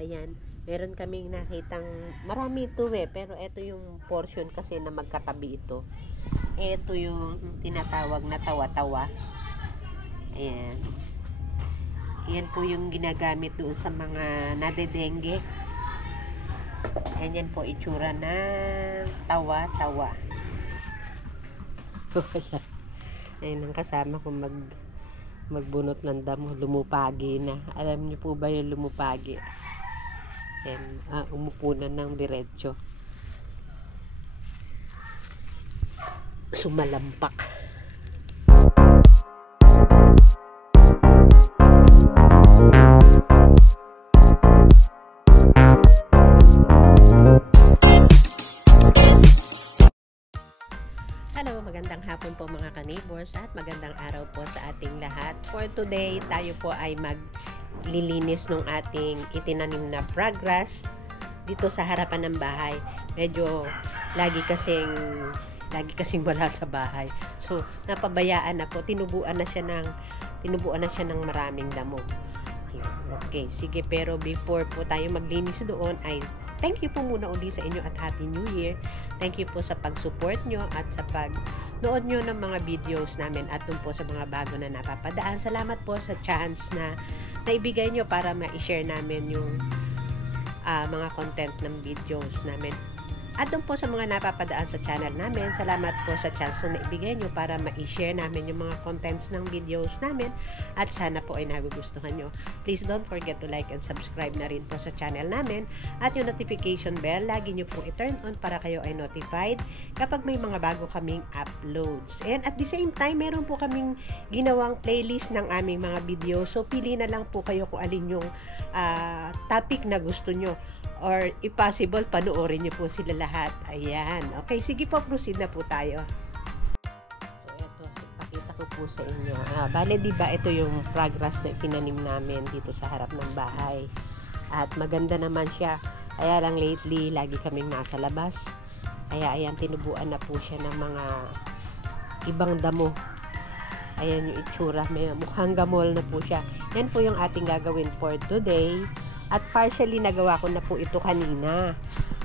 ayan, meron kaming nakitang marami ito pero ito yung portion kasi na magkatabi ito. Ito yung tinatawag na tawa-tawa. Ayan. Yan po yung ginagamit doon sa mga nadedengge. Ganyan po itsura ng tawa-tawa. Ayun ang kasama ko magbunot ng damo. Lumupagi na. Alam niyo po ba yung lumupagi? Ayan, umupo na ng diretso. Sumalampak. Hello, magandang hapon po mga ka-neighbors at magandang araw po sa ating lahat. For today, tayo po ay maglilinis ng ating itinanim na frog-grass dito sa harapan ng bahay. Medyo lagi kasing wala sa bahay. So, napabayaan na po. Tinubuan na siya ng maraming damo. Okay, sige, pero before po tayo maglinis doon ay thank you po muna uli sa inyo at Happy New Year. Thank you po sa pag-support nyo at sa pag-nood nyo ng mga videos namin at dun po sa mga bago na napapadaan. Salamat po sa chance na naibigay nyo para ma-share namin yung mga content ng videos namin. At doon po sa mga napapadaan sa channel namin, salamat po sa chance na naibigay nyo para ma-share namin yung mga contents ng videos namin at sana po ay nagugustuhan nyo. Please don't forget to like and subscribe na rin po sa channel namin at yung notification bell, lagi nyo po i-turn on para kayo ay notified kapag may mga bago kaming uploads. And at the same time, meron po kaming ginawang playlist ng aming mga videos. So, pili na lang po kayo kung alin yung topic na gusto nyo. Or if possible, panoorin niyo po sila lahat. Ayan. Okay, sige po, proceed na po tayo. So, ito, ipakita ko po sa inyo. Bale, diba, ito yung frog-grass na tinanim namin dito sa harap ng bahay. At maganda naman siya. Kaya lang lately, lagi kaming nasa labas. Kaya, ayan, tinubuan na po siya ng mga ibang damo. Ayan yung itsura. May mukhang gamol na po siya. Yan po yung ating gagawin for today. At partially nagawa ko na po ito kanina.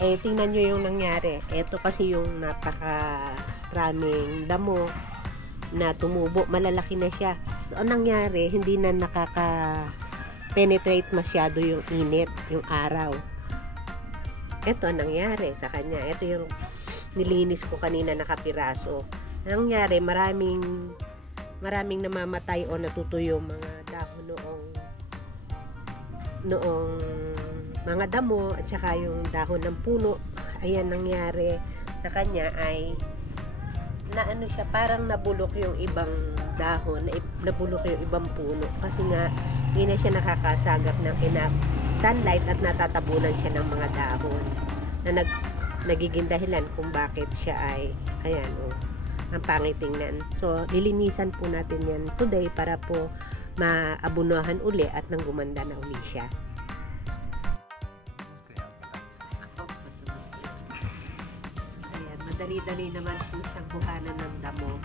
Tingnan nyo yung nangyari. Ito kasi yung napakaraming damo na tumubo. Malalaki na siya. So, ang nangyari, hindi na nakaka-penetrate masyado yung init, yung araw. Ito ang nangyari sa kanya. Ito yung nilinis ko kanina nakapiraso. Ang nangyari, maraming namamatay o natutuyo mga dahon noong mga damo at saka yung dahon ng puno. Ayan, nangyari sa kanya ay naano siya, parang nabulok yung ibang dahon, nabulok yung ibang puno kasi nga hindi na siya nakakasagap ng enough sunlight at natatabunan siya ng mga dahon na nagiging dahilan kung bakit siya ay ayan, ang pangit tingnan. So, lilinisan po natin yan today para po maabunuhan uli at nang gumanda na uli siya. Ayan, madali-dali naman po siyang kuhanan ng damo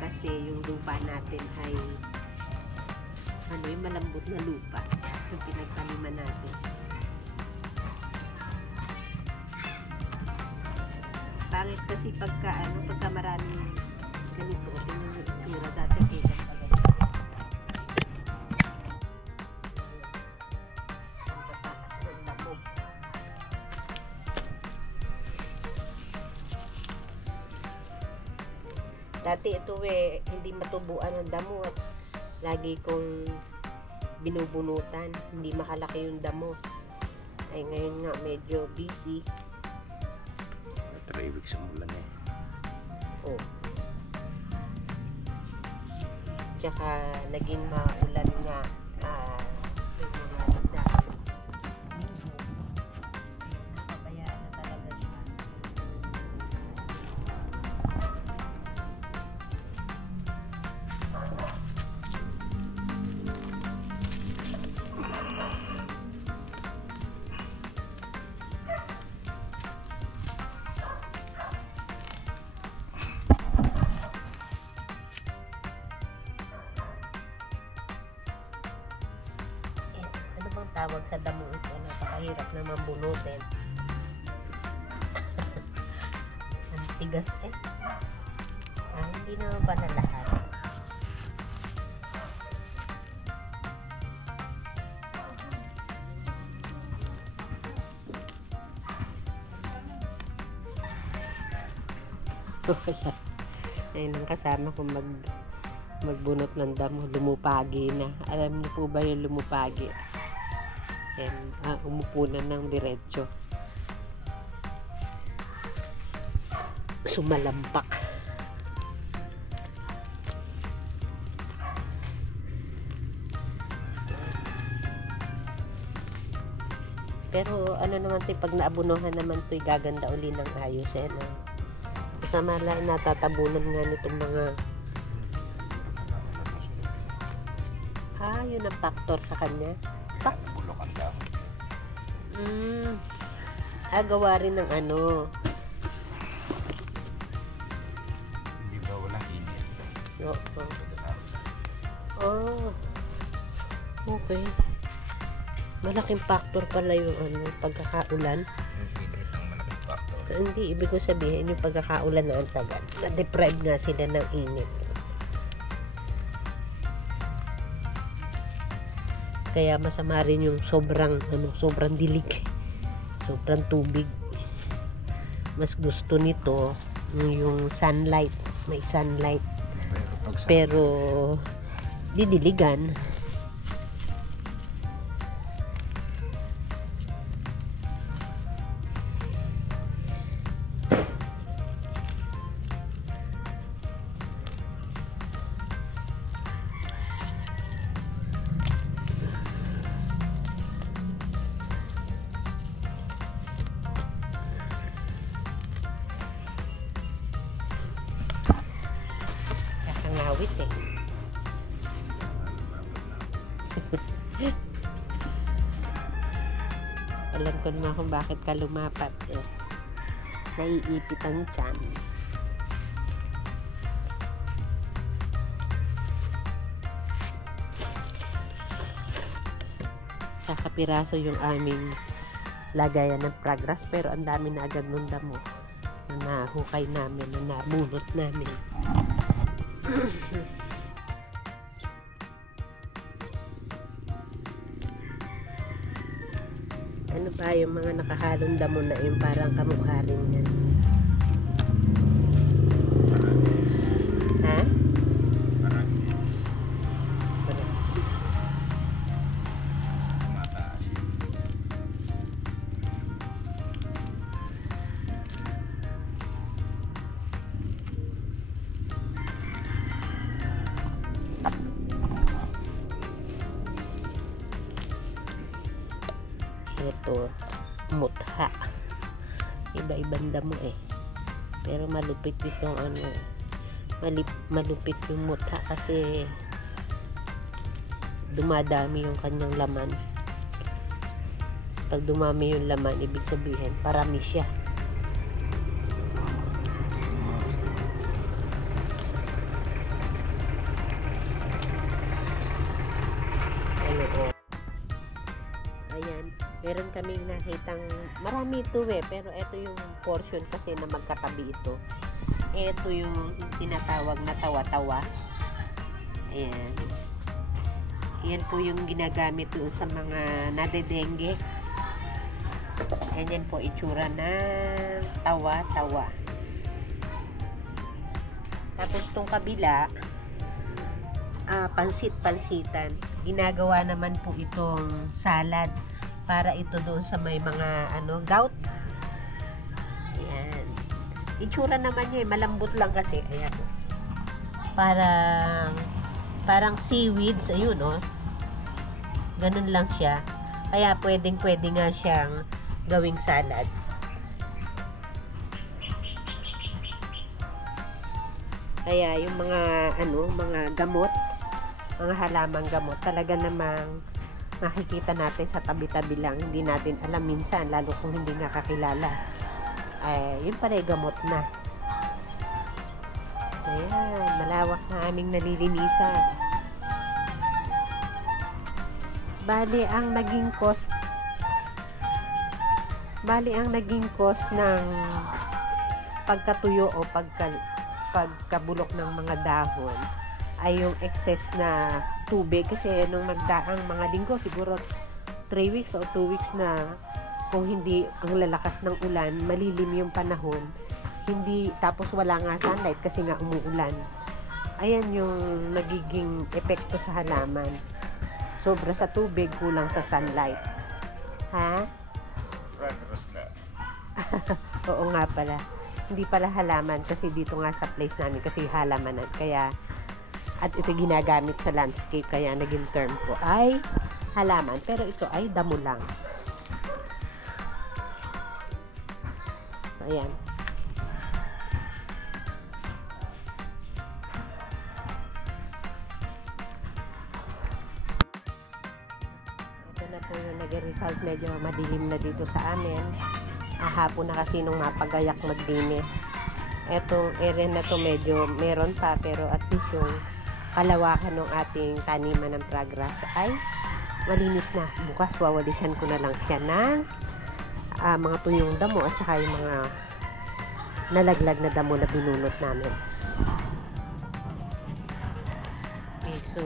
kasi yung lupa natin ay yung malambot na lupa yung pinagtaniman natin. Pangit kasi pagka maraming ganito, tingnan yung itsura dati kita pala. Dati ito hindi matubuan ng damo at lagi kong binubunutan, hindi makalaki yung damo. Ay ngayon nga medyo busy. 3 weeks umulan eh. Oh. Tsaka naging maulan nga yung mga dahon. Napabayaan na talaga siya. ang tawag sa damo ito. Napakahirap naman bunutin. Ang tigas eh. Hindi naman pala lahat. Ayun ang kasama kong magbunot ng damo. Lumupagi na. Alam niyo po ba yung lumupagi? Ayan, umupo na ng diretso. Sumalampak. Pero ano naman ito, pag naabunuhan naman ito, gaganda uli ng ayos. Kasama lang natatabunan nga nitong mga yun ang factor sa kanya. Bulukan daw. Gawa rin ng ano. Hindi ba walang init? Okay. Malaking factor pala yung pagkakaulan. Yung init ang malaking factor. Hindi, ibig ko sabihin yung pagkakaulan na ang tagal. Na-deprive nga sila ng init. Kaya masama rin yung sobrang dilig. Sobrang tubig. Mas gusto nito yung sunlight. May sunlight. Pero didiligan. Ngawit eh. Alam ko naman kung bakit ka lumapat eh. Naiipit ang tiyan. Kakapiraso yung aming lagayan ng progress, pero ang dami na agad ng damo na nahukay namin, na nabunot namin. Ano ba yung mga nakahalong damo na yung parang kamukha rin yan? Ha? Parangis. Mataas yun. Ito, mutha. Iba-ibang damo eh. Pero malupit itong malupit yung mutha kasi dumadami yung kanyang laman. Pag dumami yung laman, ibig sabihin, parami siya. Ayan, meron kaming nakitang marami ito eh, pero ito yung portion kasi na magkatabi ito. Ito yung tinatawag na tawa-tawa. Ayan. Yan po yung ginagamit doon sa mga nadedengge. Ganyan po itsura ng tawa-tawa. Tapos tong kabila, pansit-pansitan. Ginagawa naman po itong salad para ito doon sa may mga gout. Ayan. Itsura naman niya, malambot lang kasi. Ayan. Parang seaweeds, ayun ganun lang siya. Kaya pwede nga siyang gawing salad. Kaya yung mga mga gamot, mga halamang gamot, talaga namang makikita natin sa tabi-tabi lang. Hindi natin alam minsan, lalo kung hindi nga kakilala. Yun pala yung gamot na. Ayan, malawak na aming nalilinisan. Bali ang naging cost ng pagkatuyo o pagkabulok ng mga dahon ay yung excess na tubig, kasi nung nagdaang mga linggo, siguro 3 weeks o 2 weeks na, kung hindi ang lalakas ng ulan, malilim yung panahon, tapos wala nga sunlight kasi nga umuulan. Ayan yung nagiging epekto sa halaman. Sobra sa tubig, kulang sa sunlight. Ha? Ragros na. Oo nga pala. Hindi pala halaman kasi dito nga sa place namin kasi halamanan. Kaya, at ito ginagamit sa landscape, kaya naging term ko ay halaman. Pero ito ay damo lang. Ayan. Ito na po yung nag-result. Medyo madilim na dito sa amin. Hapon na kasi nung mapagayak magdinis. Etong area na to medyo meron pa, pero at least yung kalawakan ng ating taniman ng progress ay malinis na. Bukas wawalisan ko na lang siya ng mga tuyong damo at saka yung mga nalaglag na damo na binunot namin. Okay, so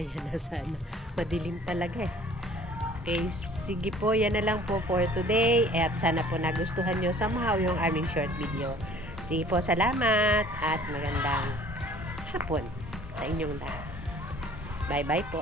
ayan na, sana madilim talaga eh. Okay, sige po, yan na lang po for today, at sana po nagustuhan nyo somehow yung aming short video. Sige po, salamat at magandang hapon sa inyong lahat. Bye bye po.